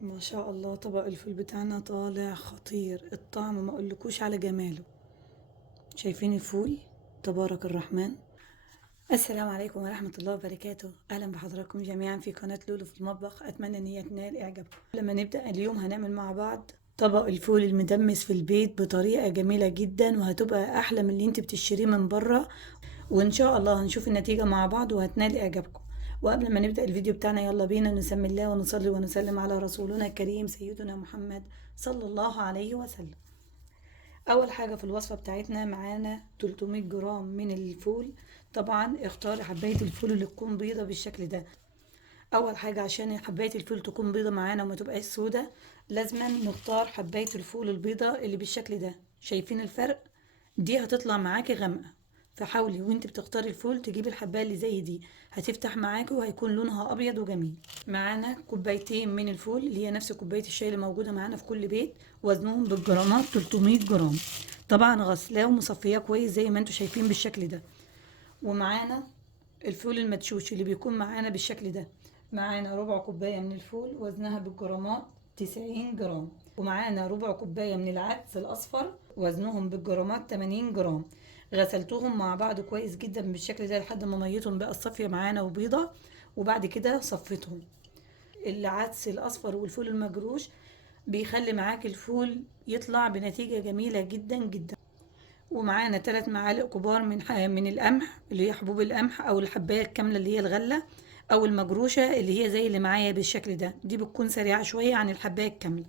ما شاء الله، طبق الفول بتاعنا طالع خطير الطعم، ما اقولكوش على جماله. شايفين الفول؟ تبارك الرحمن. السلام عليكم ورحمة الله وبركاته، أهلا بحضراتكم جميعا في قناة لولو في المطبخ. أتمنى إن هي تنال إعجابكم. لما نبدأ اليوم هنعمل مع بعض طبق الفول المدمس في البيت بطريقة جميلة جدا، وهتبقى أحلى من اللي انت بتشتريه من بره. وإن شاء الله هنشوف النتيجة مع بعض وهتنال إعجابكم. وقبل ما نبدأ الفيديو بتاعنا يلا بينا نسمي الله ونصلي ونسلم على رسولنا الكريم سيدنا محمد صلى الله عليه وسلم. اول حاجه في الوصفه بتاعتنا معانا 300 جرام من الفول. طبعا اختار حبايه الفول اللي تكون بيضه بالشكل ده. اول حاجه عشان حبايه الفول تكون بيضه معانا وما تبقاش سودة، لازم نختار حبايه الفول البيضه اللي بالشكل ده. شايفين الفرق؟ دي هتطلع معاكي غامقه. فحاولي وانت بتختاري الفول تجيبي الحبايه اللي زي دي، هتفتح معاكي وهيكون لونها ابيض وجميل. معانا كوبايتين من الفول اللي هي نفس كوبايه الشاي اللي موجوده معانا في كل بيت، وزنهم بالجرامات 300 جرام. طبعا غسلاه ومصفياه كويس زي ما انتم شايفين بالشكل ده. ومعانا الفول المدشوش اللي بيكون معانا بالشكل ده. معانا ربع كوباية من الفول وزنها بالجرامات 90 جرام. ومعانا ربع كوباية من العدس الأصفر وزنهم بالجرامات 80 جرام. غسلتهم مع بعض كويس جدا بالشكل ده لحد ما ميتهم بقى صافية معانا وبيضة. وبعد كده صفيتهم. العدس الأصفر والفول المجروش بيخلي معاك الفول يطلع بنتيجة جميلة جدا جدا. ومعانا 3 معالق كبار من القمح اللي هي حبوب القمح او الحبايه الكامله اللي هي الغله، او المجروشه اللي هي زي اللي معايا بالشكل ده. دي بتكون سريعه شويه عن الحبايه الكامله.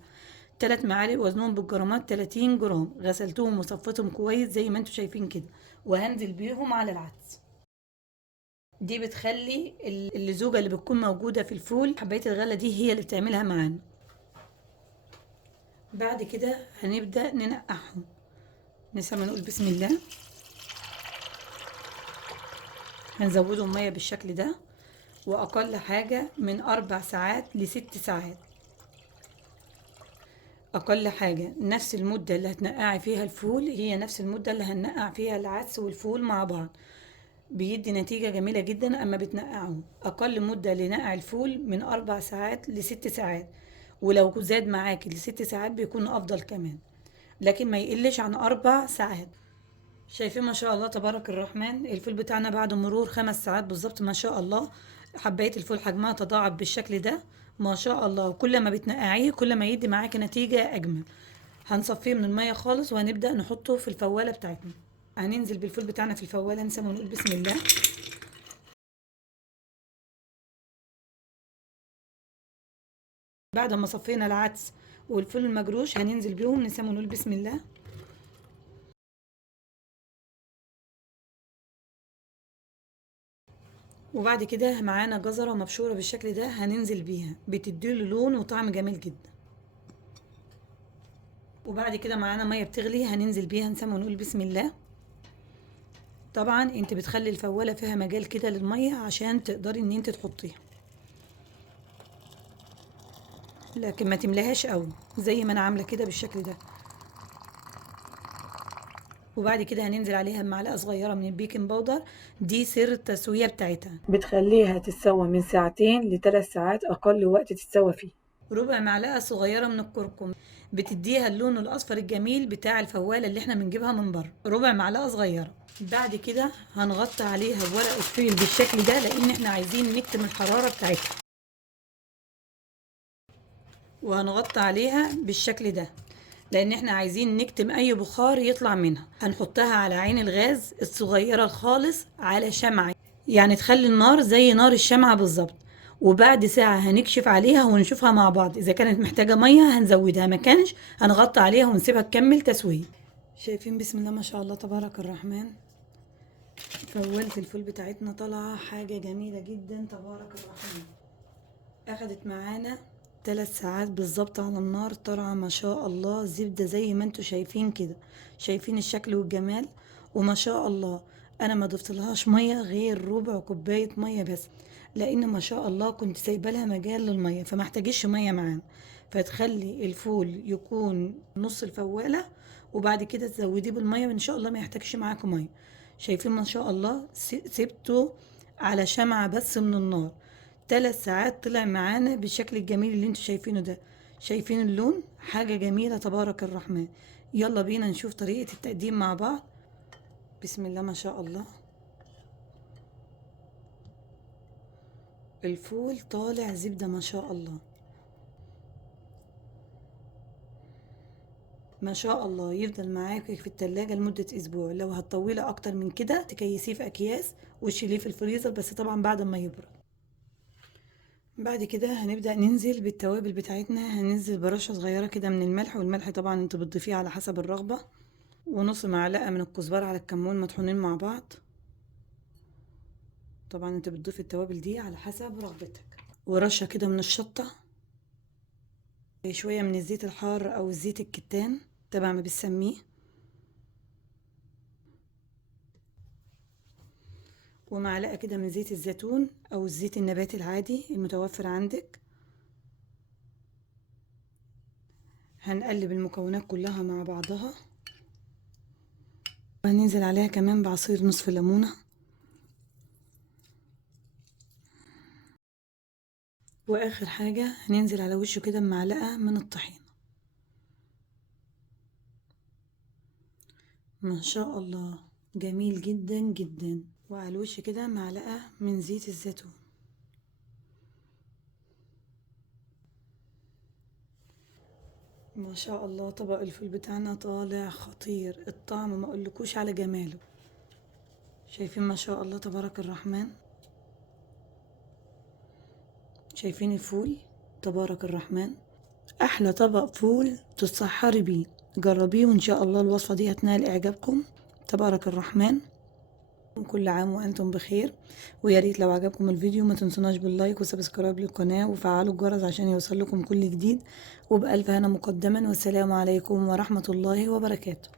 3 معالق وزنهم بالجرامات 30 جرام. غسلتهم وصفيتهم كويس زي ما انتم شايفين كده، وهنزل بيهم على العدس. دي بتخلي اللزوجه اللي بتكون موجوده في الفول، حبايه الغله دي هي اللي بتعملها معانا. بعد كده هنبدا ننقعهم. نسمع نقول بسم الله. هنزودهم ميه بالشكل ده، واقل حاجة من 4 ساعات ل6 ساعات. اقل حاجة نفس المدة اللي هتنقعي فيها الفول هي نفس المدة اللي هننقع فيها العدس والفول مع بعض. بيدي نتيجة جميلة جدا اما بتنقعهم. اقل مدة لنقع الفول من 4 ساعات ل6 ساعات، ولو زاد معاكي ل6 ساعات بيكون افضل كمان، لكن ما يقلش عن 4 ساعات. شايفين ما شاء الله تبارك الرحمن الفول بتاعنا بعد مرور 5 ساعات بالظبط ما شاء الله. حباية الفول حجمها تضاعف بالشكل ده ما شاء الله. كل ما بتنقعيه كل ما يدي معاكي نتيجة أجمل. هنصفيه من المية خالص وهنبدأ نحطه في الفوالة بتاعتنا. هننزل بالفول بتاعنا في الفوالة، نسمي ونقول بسم الله. بعد ما صفينا العدس والفول المجروش هننزل بيهم، نسمي ونقول بسم الله. وبعد كده معانا جزرة مبشورة بالشكل ده هننزل بيها، بتديله لون وطعم جميل جدا. وبعد كده معانا ميه بتغلي هننزل بيها، نسمي ونقول بسم الله. طبعا انت بتخلي الفوالة فيها مجال كده للميه عشان تقدري ان انت تحطيها، لكن ما تملاهاش قوي زي ما انا عامله كده بالشكل ده. وبعد كده هننزل عليها بمعلقه صغيره من البيكنج باودر. دي سر التسويه بتاعتها، بتخليها تتسوى من 2 ل3 ساعات اقل وقت تتسوى فيه. ربع معلقه صغيره من الكركم بتديها اللون الاصفر الجميل بتاع الفواله اللي احنا بنجيبها من بره، ربع معلقه صغيره. بعد كده هنغطي عليها بورق الفويل بالشكل ده لان احنا عايزين نكتم الحراره بتاعتها. وهنغطي عليها بالشكل ده لان احنا عايزين نكتم اي بخار يطلع منها. هنحطها على عين الغاز الصغيره خالص على شمعة، يعني تخلي النار زي نار الشمعة بالظبط. وبعد ساعة هنكشف عليها ونشوفها مع بعض، إذا كانت محتاجة مية هنزودها، ما كانش هنغطي عليها ونسيبها تكمل تسوية. شايفين بسم الله ما شاء الله تبارك الرحمن فولت الفول بتاعتنا طالعة حاجة جميلة جدا تبارك الرحمن. أخدت معانا 3 ساعات بالظبط على النار، طالعة ما شاء الله زبدة زي ما انتوا شايفين كده. شايفين الشكل والجمال وما شاء الله. انا ما ضفتلهاش مية غير ربع كوباية مية بس، لان ما شاء الله كنت سايبه لها مجال للمية فما احتاجش مية معانا. فتخلي الفول يكون نص الفوالة، وبعد كده تزوديه بالمية وان شاء الله ما يحتاجش معاكم مية. شايفين ما شاء الله سبته على شمعة بس من النار. 3 ساعات طلع معانا بالشكل الجميل اللي انتوا شايفينه ده. شايفين اللون؟ حاجة جميلة تبارك الرحمن. يلا بينا نشوف طريقة التقديم مع بعض. بسم الله ما شاء الله. الفول طالع زبدة ما شاء الله، ما شاء الله. يفضل معاك في التلاجة لمدة اسبوع. لو هتطوله اكتر من كده تكيسيه في اكياس وتشيليه في الفريزر، بس طبعا بعد ما يبرد. بعد كده هنبدأ ننزل بالتوابل بتاعتنا. هننزل برشة صغيرة كده من الملح، والملح طبعا انت بتضيفيه على حسب الرغبة، ونص معلقة من الكزبرة على الكمون مطحونين مع بعض. طبعا انت بتضيف التوابل دي على حسب رغبتك. ورشة كده من الشطة، شوية من الزيت الحار او الزيت الكتان تبع ما بتسميه، ومعلقة كده من زيت الزيتون او الزيت النباتي العادي المتوفر عندك. هنقلب المكونات كلها مع بعضها، وهننزل عليها كمان بعصير نصف ليمونة، واخر حاجة هننزل على وشه كده بمعلقة من الطحينة. ما شاء الله، جميل جدا جدا. وعلى الوش كده معلقة من زيت الزيتون. ما شاء الله، طبق الفول بتاعنا طالع خطير. الطعم ما اقولكوش على جماله. شايفين ما شاء الله تبارك الرحمن؟ شايفين الفول تبارك الرحمن؟ احلى طبق فول تتسحري بيه. جربيه وان شاء الله الوصفة دي هتنال اعجابكم. تبارك الرحمن. كل عام وانتم بخير. ويا ريت لو عجبكم الفيديو ما تنسوناش باللايك وسبسكرايب للقناة وفعلوا الجرس عشان يوصل لكم كل جديد. وبألف هنا مقدما، والسلام عليكم ورحمة الله وبركاته.